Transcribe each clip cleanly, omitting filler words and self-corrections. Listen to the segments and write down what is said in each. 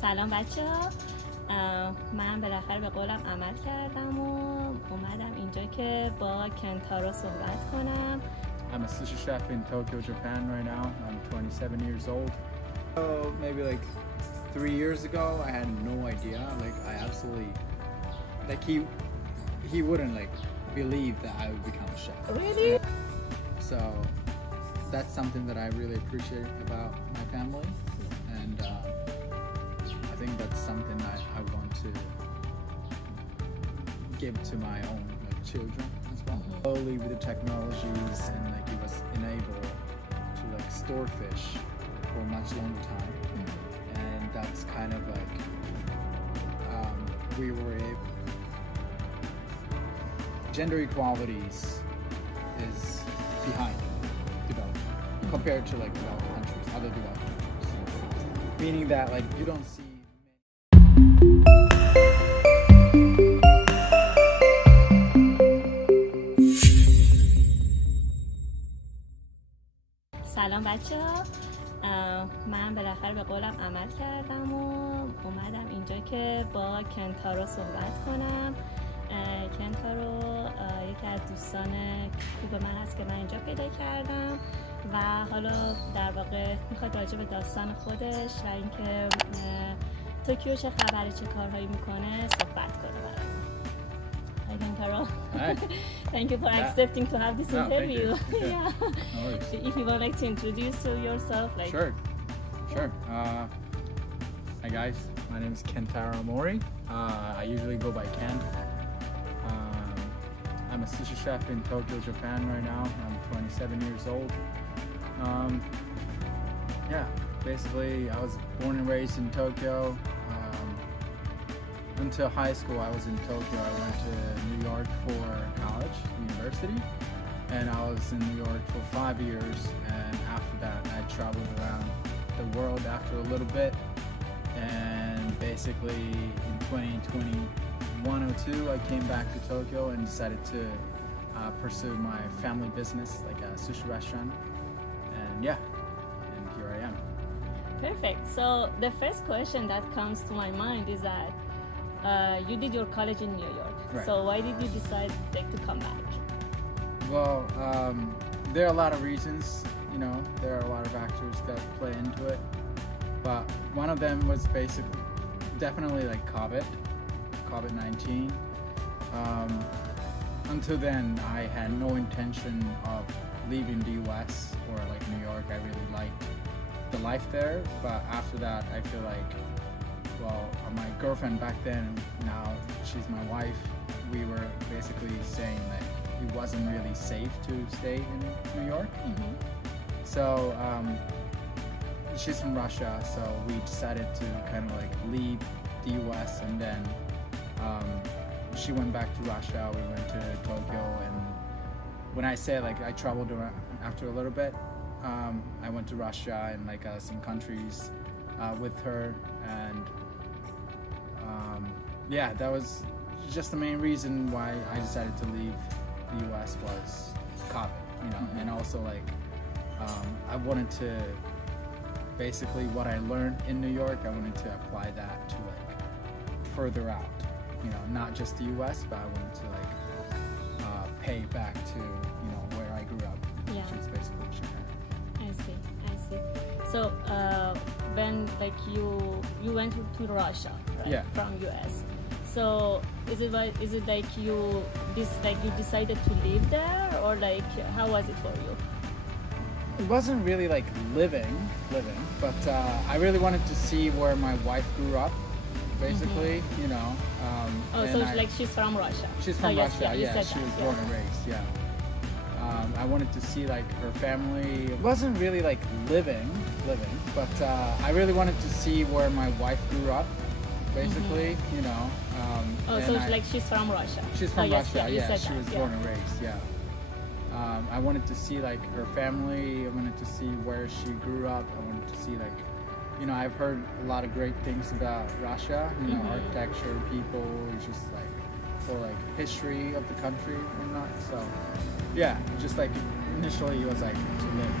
سلام بچه ها، من بالاخره به قولم عمل کردم و اومدم اینجا که با کنتارو صحبت کنم. I'm a sushi chef in Tokyo, Japan right now. I'm 27 years old. So maybe like 3 years ago, I had no idea. Like I absolutely, like he wouldn't like believe that I would become a chef. Really? So that's something that I really appreciate about my family, and I think that's something that I want to give to my own like children as well. Slowly with the technologies, and like it was enabled to like store fish for a much longer time, and that's kind of like we were able. Gender equalities is behind development compared to like developed countries, other developed countries. Meaning that like you don't see. سلام بچه ها، من بالاخره به قولم عمل کردم و اومدم اینجا که با کنتارو صحبت کنم. کنتارو یکی از دوستان خوب من هست که من اینجا پیدا کردم و حالا در واقع میخواد راجع به داستان خودش و اینکه توکیو چه خبره، چه کارهایی میکنه صحبت کنه برای ما. Hi Kentaro. Hi. Thank you for accepting to have this interview. Thank you. Yeah. No worries. If you would like to introduce yourself, like. Sure. Hi guys, my name is Kentaro Mori. I usually go by Ken. I'm a sushi chef in Tokyo, Japan right now. I'm 27 years old. Yeah, basically I was born and raised in Tokyo. Until high school I was in Tokyo. I went to New York for college, university, and I was in New York for 5 years, and after that I traveled around the world after a little bit, and basically in 2021 or 2 I came back to Tokyo and decided to pursue my family business, like a sushi restaurant, and yeah, and here I am. Perfect. So the first question that comes to my mind is that you did your college in New York. Right. So why did you decide to come back? Well, there are a lot of reasons, you know, there are a lot of factors that play into it, but one of them was basically definitely like COVID-19. Until then, I had no intention of leaving the US or like New York. I really liked the life there, but after that, I feel like, well, my girlfriend back then, now she's my wife, we were basically saying that it wasn't really safe to stay in New York. Mm-hmm. So she's from Russia, so we decided to kind of like leave the US, and then she went back to Russia, we went to Tokyo, and when I say like I traveled around after a little bit, I went to Russia and like some countries with her, and yeah, that was just the main reason why I decided to leave the US was COVID, you know, and also like I wanted to basically what I learned in New York, I wanted to apply that to like further out, you know, not just the US, but I wanted to like pay back to, you know, where I grew up, which is basically Japan. I see. So when like you went to Russia, right? Yeah. From US. So is it like you decided to live there, or like how was it for you? It wasn't really like living, but I really wanted to see where my wife grew up, basically, you know. So it's like she's from Russia. She's from Russia, yeah. She was born and raised, yeah. I wanted to see like her family. It wasn't really like living, but I really wanted to see where my wife grew up, basically, you know. So it's like she's from Russia. She's from Russia, yeah. She was born and raised, yeah. I wanted to see like her family. I wanted to see where she grew up. I wanted to see like, you know, I've heard a lot of great things about Russia, you know, architecture, people, just like, or like history of the country and not. So yeah, just like initially it was like to live,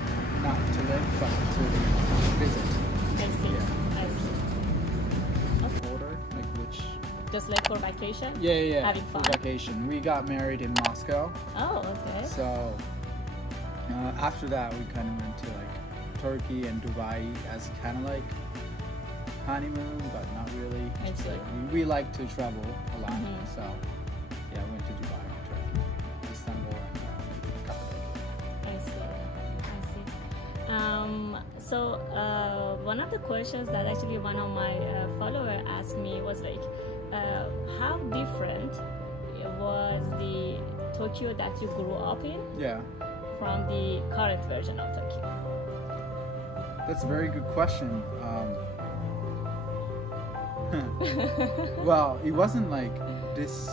not to live, but to visit. I see. Yeah. I see. just like for vacation? Yeah. Having For fun? vacation. We got married in Moscow. Oh, okay. So after that, we kind of went to like Turkey and Dubai as kind of like honeymoon, but not really. I Just see. like we like to travel a lot, Mhm. so yeah, we went to Dubai, Turkey, Istanbul, and Cappadocia. I see. So one of the questions that actually one of my followers asked me was like, how different was the Tokyo that you grew up in Yeah, from the current version of Tokyo? that's a very good question. Well, it wasn't like this.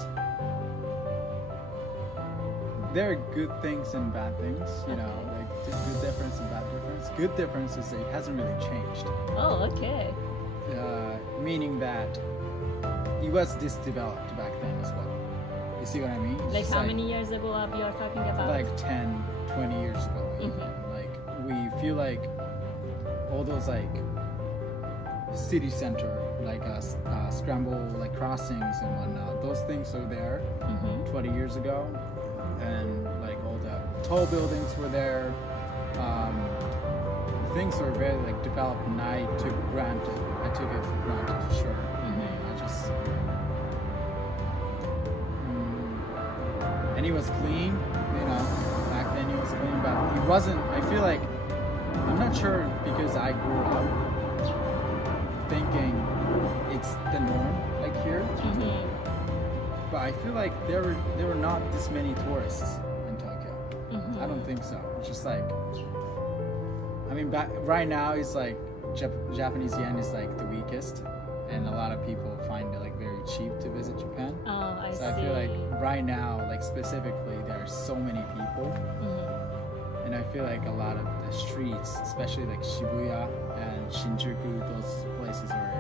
There are good things and bad things, you know, like there's good difference and bad difference. Good difference is that it hasn't really changed, Oh, okay. meaning that it was this developed back then as well. You see what I mean? It's Like just how many years ago you're talking about? Like 10, 20 years ago even. Like we feel like all those like city center, like scramble like crossings and whatnot, those things are there 20 years ago, and like all the tall buildings were there. Things were very like developed, and I took it for granted for sure. I just and he was clean, you know, back then he was clean, but he wasn't. I feel like I'm not sure because I grew up thinking it's the norm like here, but I feel like there were not this many tourists in Tokyo. I don't think so. It's just like, I mean, right now it's like Japanese yen is like the weakest, and a lot of people find it like very cheap to visit Japan. Oh, I see. So I feel like right now, like specifically, there are so many people, and I feel like a lot of the streets, especially like Shibuya and Shinjuku, those places are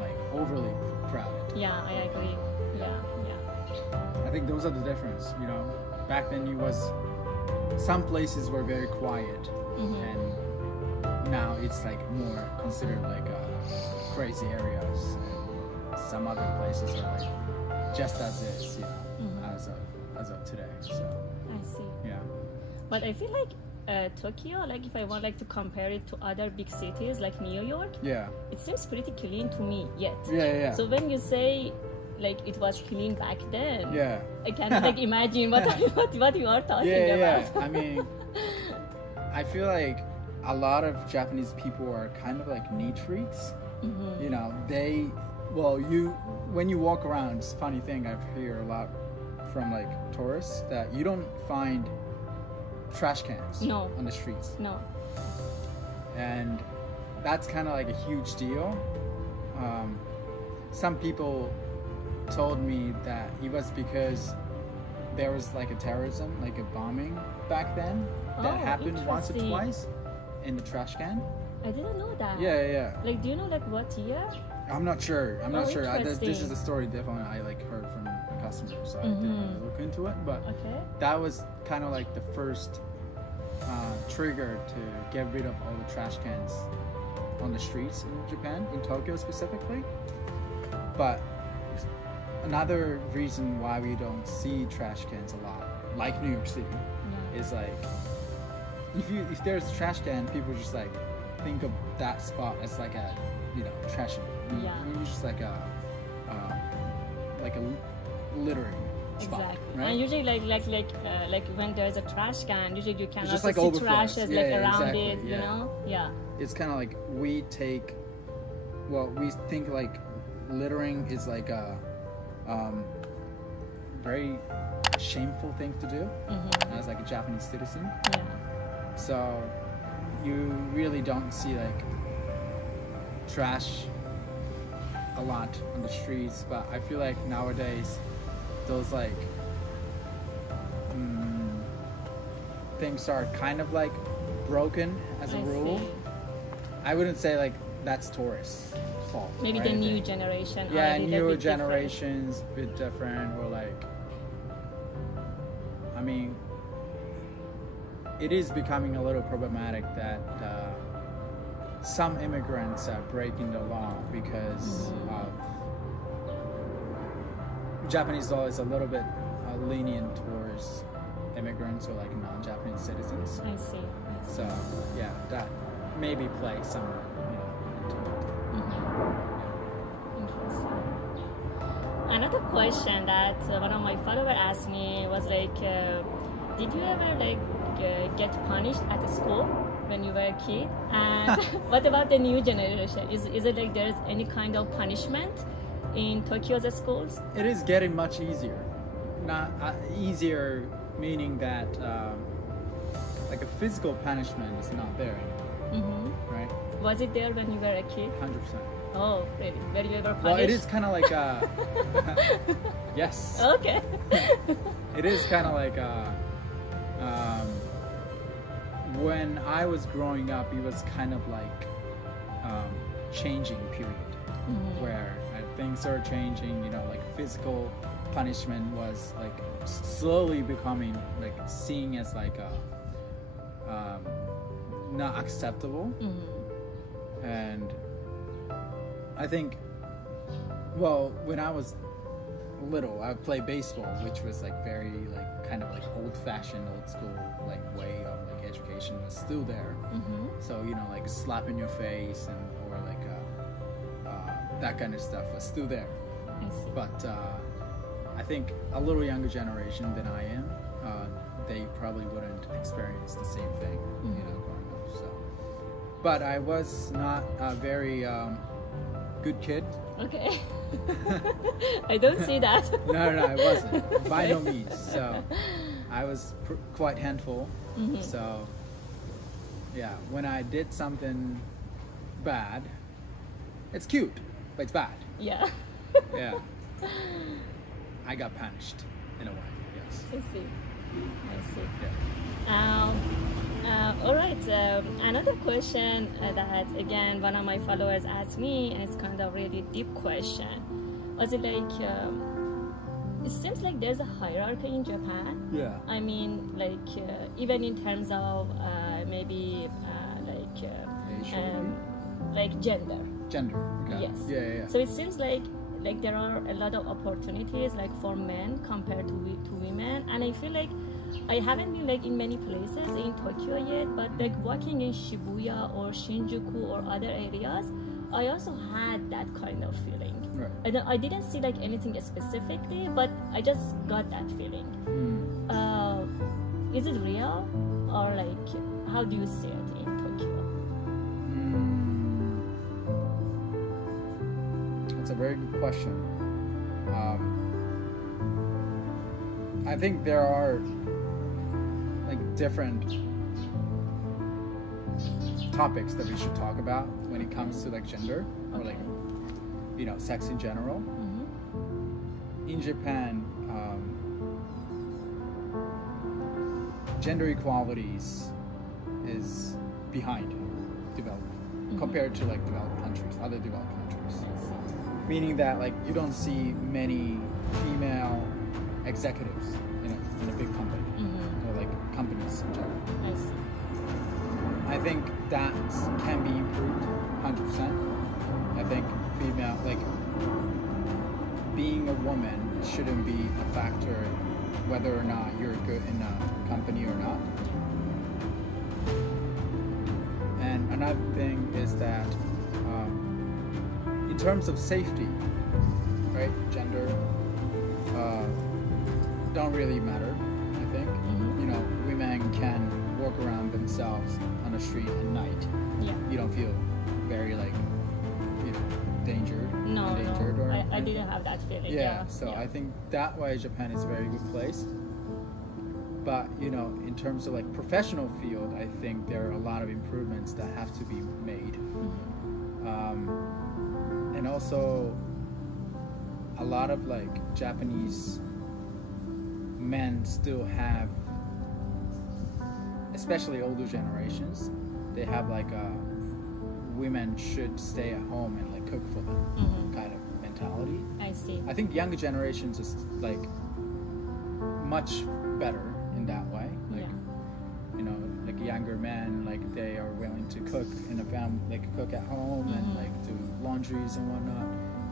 like overly crowded. Yeah, I agree. Yeah. I think those are the difference, you know. Back then it was, some places were very quiet, and now it's like more considered like crazy areas, and some other places are like just as is, you know, as of today. So I see. yeah. But I feel like Tokyo, like if I want like to compare it to other big cities like New York, Yeah. it seems pretty clean to me yet. Yeah. So when you say like it was clean back then, Yeah. I can like imagine what you are talking about. I mean, I feel like a lot of Japanese people are kind of like neat freaks. You know, when you walk around, it's a funny thing, I've heard a lot from like tourists that you don't find trash cans on the streets. No. And that's kind of like a huge deal. Some people told me that it was because there was like a terrorism, like a bombing back then that happened once or interesting. twice in the trash can. I didn't know that. Yeah. Like, do you know like what year? I'm not sure. This interesting. is a story definitely I like heard from a customer, so I didn't really look into it. But Okay. that was kind of like the first trigger to get rid of all the trash cans on the streets in Japan, in Tokyo specifically. But another reason why we don't see trash cans a lot, like New York City, is like if there's a trash can, people just like think of that spot as like a, you know, trash. Yeah. It's just like a littering spot, Exactly. right? And usually like when there's a trash can, usually you can just also like see overflows. trashes Yeah, like around exactly, it, you know? Yeah. It's kind of like we think like littering is like a very shameful thing to do as like a Japanese citizen. Yeah. So you really don't see like trash a lot on the streets, but I feel like nowadays those like things are kind of like broken as a rule. See. I wouldn't say like that's tourists' fault. Maybe or the new anything. generation. Yeah, are a little newer bit different. generations, bit different, or like, I mean, it is becoming a little problematic that some immigrants are breaking the law because of Japanese law is a little bit lenient towards immigrants or like non-Japanese citizens. I see. So yeah, that maybe play some, into it. Interesting. Another question that one of my followers asked me was like, did you ever like get punished at school when you were a kid? And what about the new generation? Is it like there's any kind of punishment in Tokyo's schools? It is getting much easier. Not easier meaning that like a physical punishment is not there anymore, right? Was it there when you were a kid? 100%. Oh, really? Were you ever punished? Well, it is kind of like yes. Okay. It is kind of like when I was growing up, it was kind of like changing period where things are changing. Like physical punishment was like slowly becoming like seen as like not acceptable, and I think, well, when I was little, I would play baseball, which was like very like kind of like old-fashioned, old school like way of like education was still there. So like slapping your face and or like that kind of stuff was still there. I see. But I think a little younger generation than I am, they probably wouldn't experience the same thing, growing up. So, but I was not a very good kid. Okay. I don't see that. No, I wasn't. By no means. So I was quite handful. So yeah, when I did something bad, it's cute, but it's bad. Yeah. Yeah. I got punished in a way, yes. I see. Yeah. All right. Another question that again one of my followers asked me, and it's kind of really deep question. Was it like? It seems like there's a hierarchy in Japan. Yeah. I mean, like even in terms of maybe like gender. Gender. Okay. Yes. Yeah. So it seems like there are a lot of opportunities like for men compared to women, and I feel like I haven't been like in many places in Tokyo yet, but like walking in Shibuya or Shinjuku or other areas, I also had that kind of feeling. Right. I didn't see like anything specifically, but I just got that feeling. Is it real, or like how do you see it in Tokyo? It's a very good question. I think there are like different topics that we should talk about when it comes to like gender or like sex in general. In Japan, gender equalities is behind development compared to like developed countries, other developed countries. Meaning that like you don't see many female executives in a big company or like companies in general. I see. I think that can be improved 100%. I think female, like being a woman shouldn't be a factor whether or not you're good in a company or not. And another thing is that in terms of safety, right, gender don't really matter, I think. Women can walk around themselves on the street at night. Yeah. You don't feel very like, endangered. No. Or I didn't have that feeling. Yeah, so I think that way Japan is a very good place. But, in terms of like professional field, I think there are a lot of improvements that have to be made. And also a lot of like Japanese men still have, especially older generations, they have like women should stay at home and like cook for them kind of mentality. I see. I think younger generations is like much better in that way. Like, like younger men, like they are willing to cook in a family, like cook at home and like do laundries and whatnot.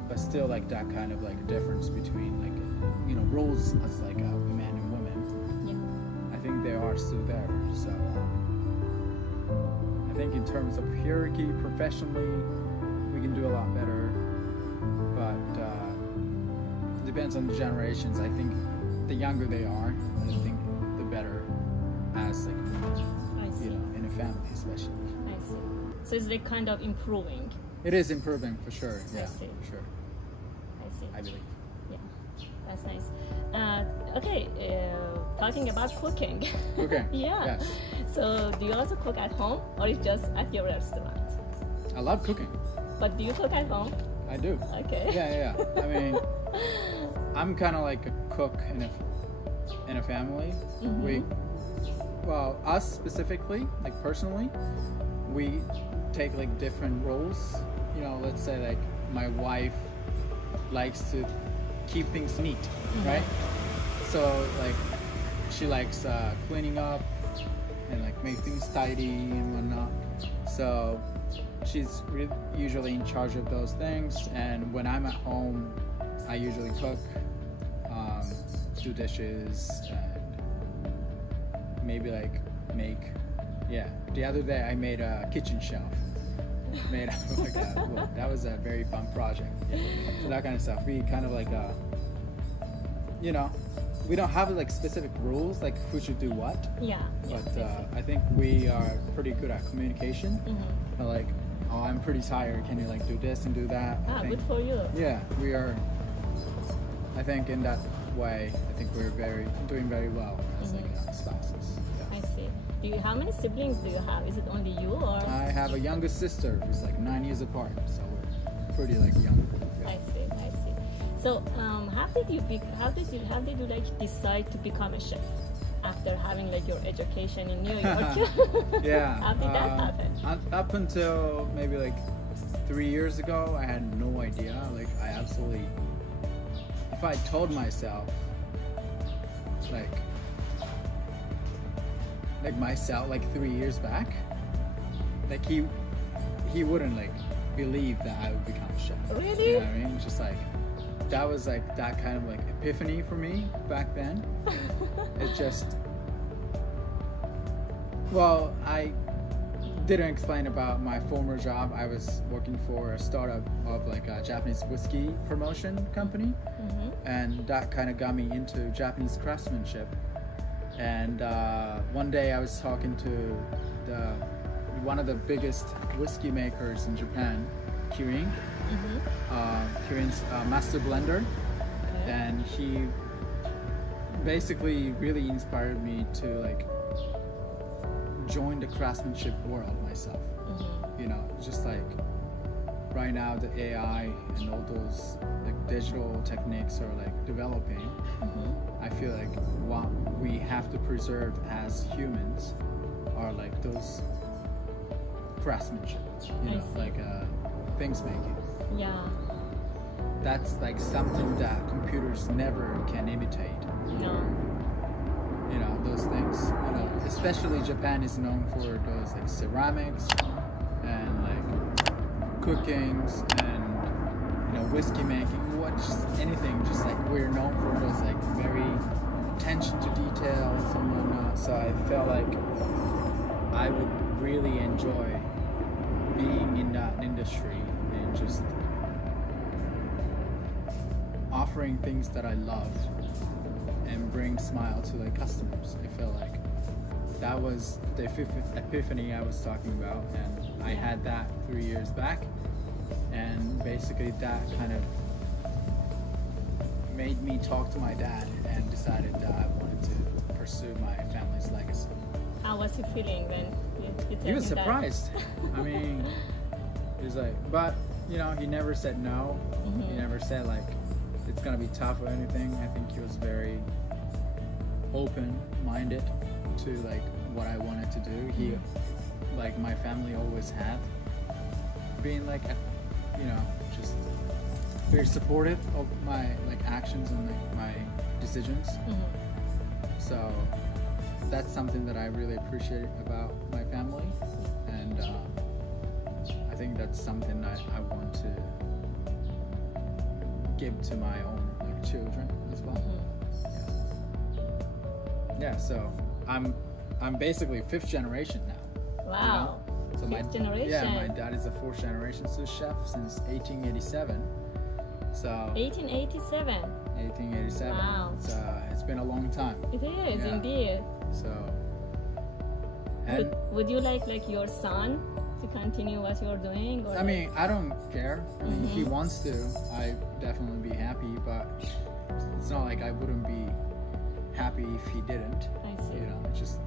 But still like that kind of like difference between like roles as like men and women. Yeah. I think they are still there. So I think in terms of hierarchy, professionally, we can do a lot better. But it depends on the generations. I think the younger they are, I think the better as like women, in a family especially. I see. So it's like kind of improving. It is improving for sure. Yeah, I see. for sure. I see. I believe. Yeah, that's nice. Okay, talking about cooking. Okay. Yeah. Yes. So do you also cook at home or it's just at your restaurant? I love cooking. But do you cook at home? I do. Okay. Yeah. I mean, I'm kind of like a cook in a family. Mm-hmm. Us specifically, like personally, we take like different roles. Let's say like my wife likes to keep things neat, right? So like she likes cleaning up and like make things tidy and whatnot. So she's usually in charge of those things, and when I'm at home, I usually cook, do dishes, and maybe like make. Yeah, the other day I made a kitchen shelf. Made out of like that was a very fun project. So that kind of stuff. We kind of like, we don't have like specific rules like who should do what. Yeah. But I think we are pretty good at communication. Mm-hmm. Like, I'm pretty tired. Can you like do this and do that? Good for you. Yeah, we are. I think in that way, I think we're doing very well as like spouses. Yeah. I see. How many siblings do you have? Is it only you or? I have a younger sister who's like 9 years apart, so we're pretty like young. Yeah. I see. So how did you like decide to become a chef after having like your education in New York? Yeah. How did that happen? Up until maybe like 3 years ago, I had no idea. Like I absolutely, if I told myself like 3 years back, like he wouldn't like believe that I would become a chef. Really? You know what I mean? Just like that was like that kind of like epiphany for me back then. It just, I didn't explain about my former job. I was working for a startup of like a Japanese whiskey promotion company, and that kind of got me into Japanese craftsmanship. And one day I was talking to one of the biggest whiskey makers in Japan, Kirin. Kirin's master blender, and he basically really inspired me to like join the craftsmanship world myself. Just like right now the AI and all those like digital techniques are like developing. I feel like what we have to preserve as humans are like those craftsmanship, like things making. Yeah. That's like something that computers never can imitate. No. Those things. Especially Japan is known for those like ceramics and like cookings and whiskey making. Just anything. Just like we're known for those like very attention to details and whatnot. So I felt like I would really enjoy being in that industry and just offering things that I love and bring smile to like customers. I feel like that was the epiphany I was talking about, and I had that 3 years back, and basically that kind of made me talk to my dad and decided that I wanted to pursue my family's legacy. How was he feeling when you He was told him surprised. I mean, he was like, but he never said no. He never said like it's gonna be tough or anything. I think he was very open-minded to like what I wanted to do. He, like my family always have been like, just very supportive of my like actions and like my decisions. So that's something that I really appreciate about my family, and I think that's something that I want to give to my own like children as well. Yeah, so I'm basically fifth generation now. Wow. You know? So Fifth generation. Yeah, my dad is a fourth generation sous chef since 1887. So 1887. 1887. Wow. It's been a long time. It is, Yeah. indeed. So and Would you like your son to continue what you're doing? Or I mean, I don't care. I mean, if he wants to, I'd definitely be happy, but it's not like I wouldn't be happy if he didn't. I see. You know, it's just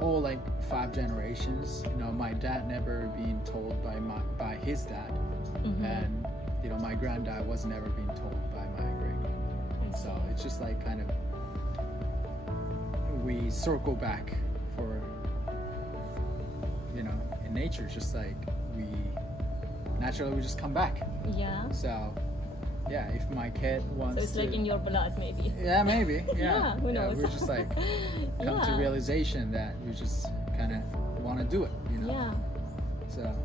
all like 5 generations. You know, my dad never being told by his dad, and you know, my granddad was never being told by my great grandmother. So it's just like kind of we circle back for, you know, in nature, it's just like we naturally just come back. Yeah. So yeah, if my kid wants So it's to, like in your blood, maybe. yeah, maybe. Yeah. Yeah, who knows? We're just like come to realization that we just kind of want to do it, you know. Yeah. So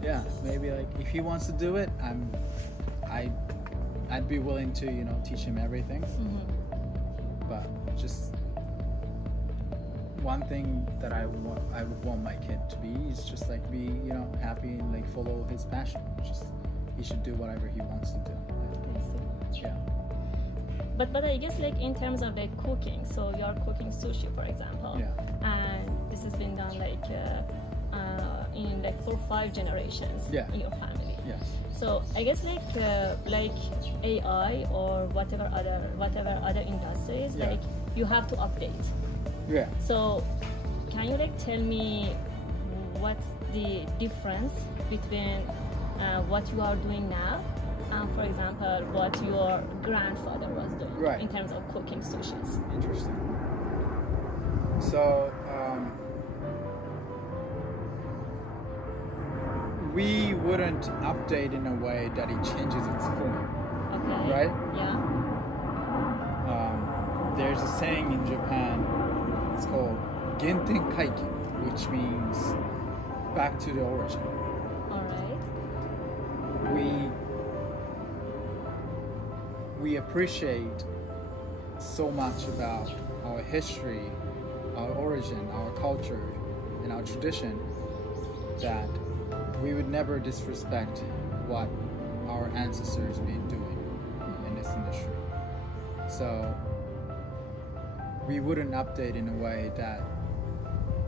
yeah, maybe like if he wants to do it, I'd be willing to, you know, teach him everything. But just one thing that I would want my kid to be is just like be, you know, happy and like follow his passion. Just he should do whatever he wants to do. Yeah. But I guess like in terms of like cooking, so you're cooking sushi, for example, and this has been done like in like 4 or 5 generations in your family. Yes. So I guess like AI or whatever other industries, like you have to update. Yeah. So can you like tell me what's the difference between what you are doing now and, for example, what your grandfather was doing in terms of cooking sushis? Interesting. So we wouldn't update in a way that it changes its form. Okay. Right? Yeah. There's a saying in Japan, it's called Genten Kaiki, which means back to the origin. Alright. We appreciate so much about our history, our origin, our culture, and our tradition that we would never disrespect what our ancestors been doing in this industry. So we wouldn't update in a way that,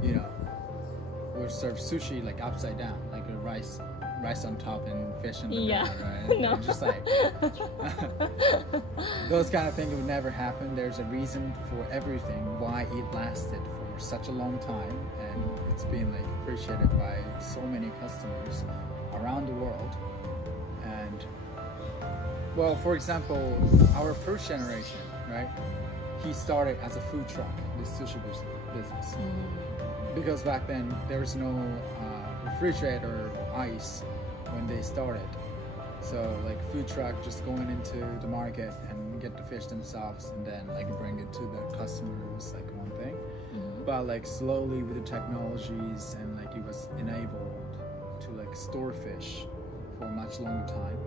you know, we'll serve sushi like upside down, like a rice on top and fish in the middle, right? No. And just like those kind of things would never happen. There's a reason for everything, why it lasted for such a long time, and it's been like appreciated by so many customers around the world. And well, for example, our first generation, right? He started as a food truck, this sushi business. Because back then there was no refrigerator or ice when they started. So like food truck, just going into the market and get the fish themselves and then like bring it to the customer was like one thing. But like slowly with the technologies and like it was enabled to like store fish for a much longer time.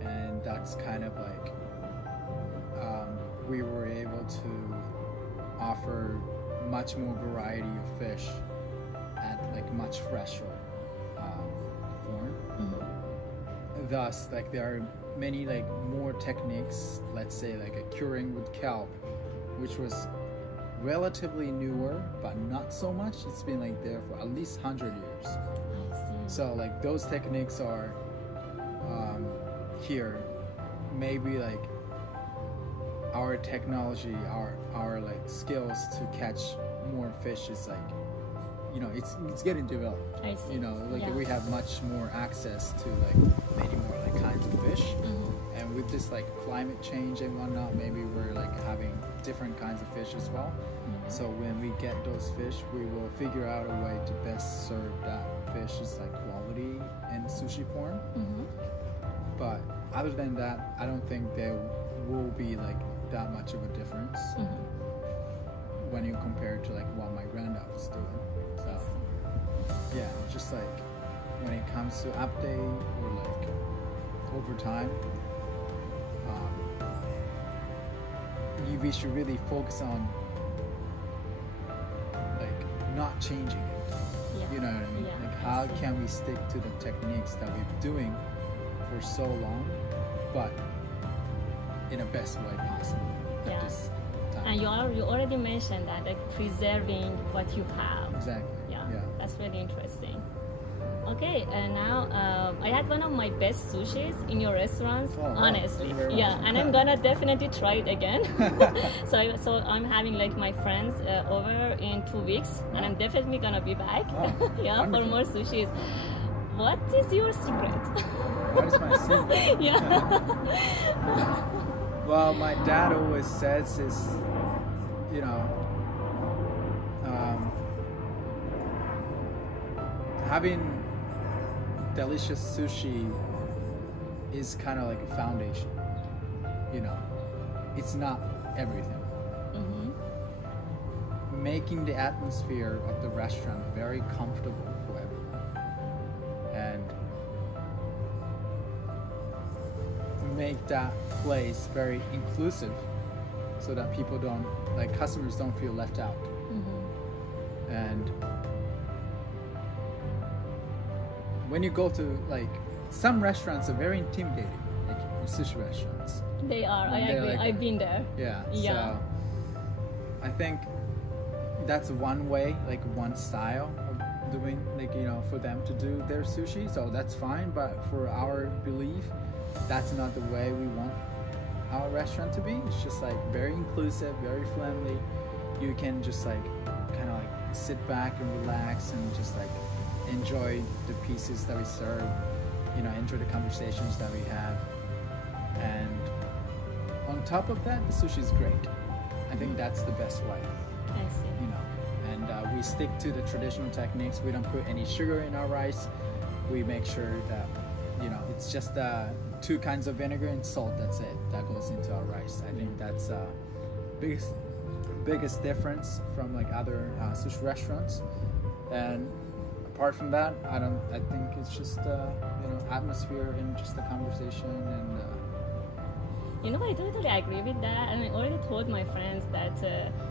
And that's kind of like we were able to offer much more variety of fish at like much fresher form. Thus, like there are many like more techniques, let's say like a curing with kelp, which was relatively newer, but not so much. It's been like there for at least 100 years. So like those techniques are here. Maybe like our technology, our like skills to catch more fish is like, you know, it's getting developed. I see. You know, like we have much more access to like many more like kinds of fish. And with this like climate change and whatnot, maybe we're like having different kinds of fish as well. So when we get those fish, we will figure out a way to best serve that fish's like quality in sushi form. But other than that, I don't think there will be like that much of a difference when you compare it to like what my granddad was doing. So yeah, just like when it comes to update or like over time, we should really focus on like not changing it. Yeah. You know what I mean? Yeah, like how can we stick to the techniques that we've been doing for so long, but in the best way possible at this time. And you already mentioned that, like preserving what you have. Exactly. Yeah, Yeah. that's really interesting. Okay, and now I had one of my best sushis in your restaurants, Oh, wow. honestly. Thank you very Yeah, much. and I'm gonna definitely try it again. So I'm having like my friends over in 2 weeks, and I'm definitely gonna be back. Oh, yeah, wonderful. for more sushis. What is your secret? What is my secret? Yeah. Well, my dad always says is, you know, having delicious sushi is kind of like a foundation. You know, it's not everything. Mm-hmm. Making the atmosphere of the restaurant very comfortable for everyone, and make that place very inclusive, so that people don't, like customers don't feel left out. Mm-hmm. And when you go to like some restaurants are very intimidating, like sushi restaurants. They are. I And they're agree. like I've been there. Yeah. Yeah. So I think that's one way, like one style of doing, like, you know, for them to do their sushi. So that's fine. But for our belief, that's not the way we want our restaurant to be. It's just like very inclusive, very friendly. You can just like kind of like sit back and relax and just like enjoy the pieces that we serve, you know, enjoy the conversations that we have. And on top of that, the sushi is great. I think that's the best way, I see. you know. And we stick to the traditional techniques. We don't put any sugar in our rice. We make sure that, you know, it's just 2 kinds of vinegar and salt. That's it. That goes into our rice. I think that's biggest difference from like other sushi restaurants. And apart from that, I think it's just you know, atmosphere and just the conversation and. You know, I totally agree with that, and I already told my friends that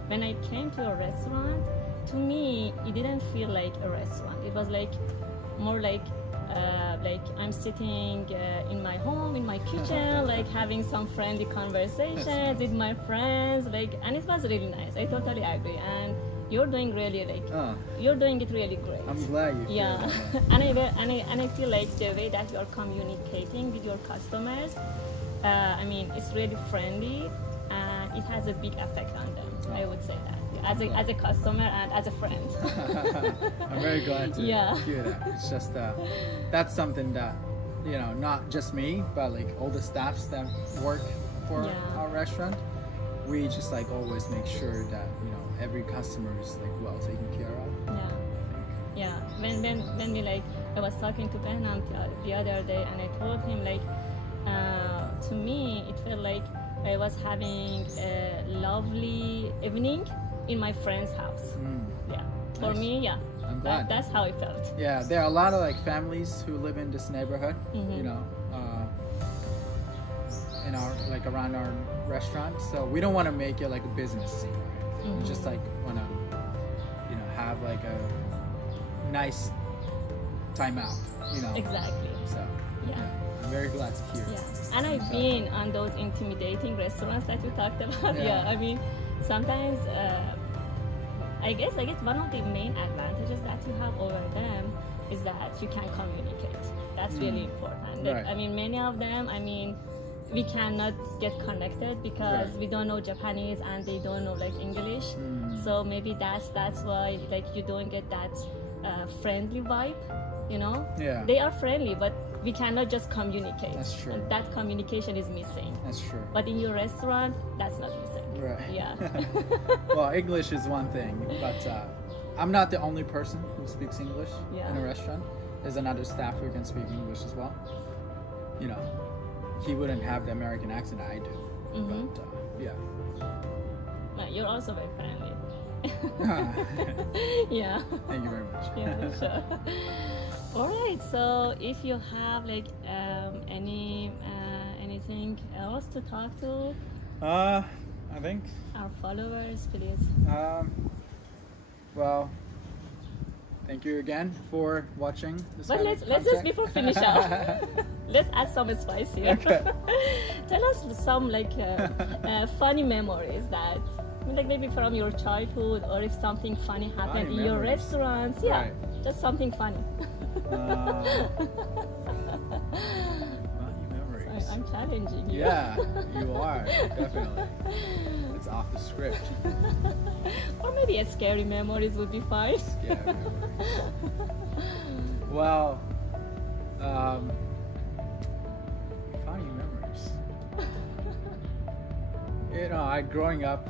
when I came to a restaurant, to me, it didn't feel like a restaurant. It was like more like I'm sitting in my home, in my kitchen, like having some friendly conversations with my friends, like, and it was really nice. I totally agree, and you're doing really you're doing it really great. I'm glad you feel Yeah, that. and I feel like the way that you're communicating with your customers, I mean, it's really friendly, and it has a big effect on them. I would say that as a customer and as a friend. I'm very glad to Yeah. hear that. It's just that's something that, you know, not just me, but like all the staffs that work for our restaurant, we just like always make sure that, you know, every customer is like well taken care of. Yeah. When we like, I was talking to Behnam the other day, and I told him like, to me it felt like I was having a lovely evening in my friend's house. Yeah, for Nice. me, yeah. I'm glad. That's how it felt. Yeah, there are a lot of like families who live in this neighborhood, you know, in our like around our restaurant. So we don't want to make it like a business scene. Right? We just like want to, you know, have like a nice time out. You know. Exactly. So Yeah. I'm very glad to hear. Yeah, and I've been on those intimidating restaurants that you talked about. Yeah. I mean, sometimes I guess one of the main advantages that you have over them is that you can communicate. That's really important. Like, Right. I mean, many of them, I mean, we cannot get connected because Right. we don't know Japanese and they don't know like English. So maybe that's why like you don't get that friendly vibe. You know, Yeah. they are friendly, but we cannot just communicate. That's true. And that communication is missing. That's true. But in your restaurant, that's not missing. Right. Yeah. Well, English is one thing, but I'm not the only person who speaks English in a restaurant. There's another staff who can speak English as well. You know, he wouldn't have the American accent I do. But yeah. But you're also very friendly. Yeah. Thank you very much. Yeah, sure. All right. So if you have like any anything else to talk to I think our followers, please? Well, thank you again for watching this. But let's just before finish up, let's add some spice here. Okay. Tell us some like funny memories that, like maybe from your childhood, or if something funny happened in your restaurants. Yeah, right. Just something funny. Funny memories. Sorry, I'm challenging you. Yeah, you are definitely. It's off the script. Or maybe a scary memories would be fine. Scary memories. Well, funny memories. You know, growing up,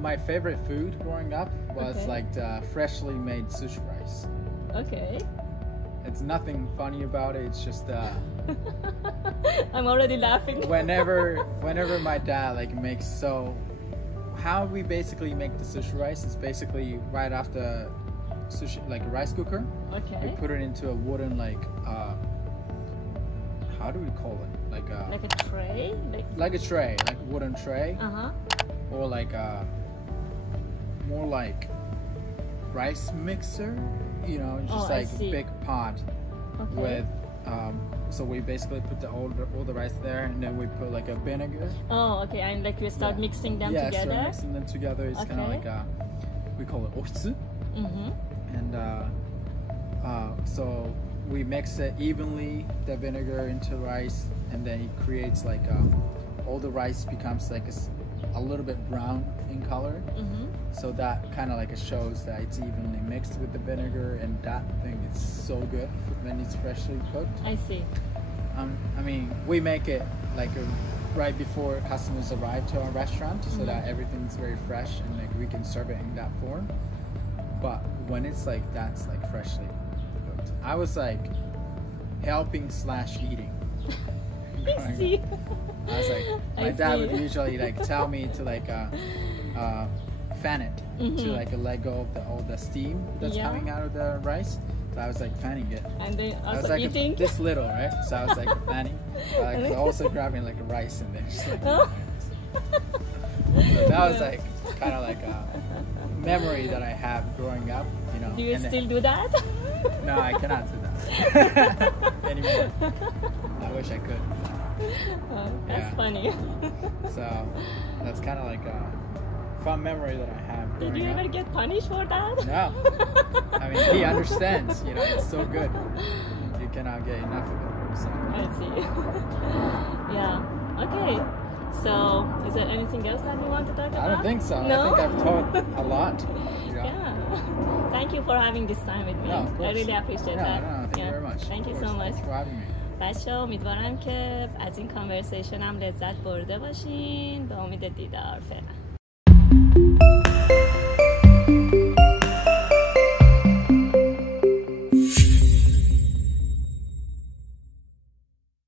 my favorite food growing up was like the freshly made sushi rice. Okay. It's nothing funny about it. It's just I'm already laughing. whenever my dad like makes, so how we basically make the sushi rice is basically right after sushi, like a rice cooker. Okay. We put it into a wooden like how do we call it? Like a tray? Like a tray, like a wooden tray. Or like more like rice mixer, you know, just like a big pot with so we basically put all the rice there, and then we put like a vinegar. Oh, okay. And like we start mixing them together. Yeah, start mixing them together. It's kind of like we call it otsu. And so we mix it evenly, the vinegar into rice, and then it creates like all the rice becomes like a little bit brown in color. So that kind of like shows that it's evenly mixed with the vinegar, and that thing is so good when it's freshly cooked. I see. I mean, we make it like right before customers arrive to our restaurant, so that everything's very fresh and like we can serve it in that form. But when it's like that's like freshly cooked, I was like helping/eating. I see. I was like, my dad would usually like tell me to like fan it to like let go of all the steam that's coming out of the rice. So I was like fanning it. And then also I was like eating. This little, right? So I was like fanning, but like also grabbing like a rice in there. Just like, so that was like kind of like a memory that I have growing up, you know. Do you still do that? No, I cannot do that anymore. I wish I could. That's funny. So that's kind of like a fun memory that I have. Did you ever get punished for that? No. I mean, he understands, you know, it's so good. You cannot get enough of it. So. I see. Yeah. Okay. So, is there anything else that you want to talk about? I don't think so. No? I think I've taught a lot. Yeah. Thank you for having this time with me. No, of course. I really appreciate that. No, thank you very much. Thank you so much. Thanks for having me. بچه ها امیدوارم که از این کانورسیشن هم لذت برده باشین. به امید دیدار. فعلا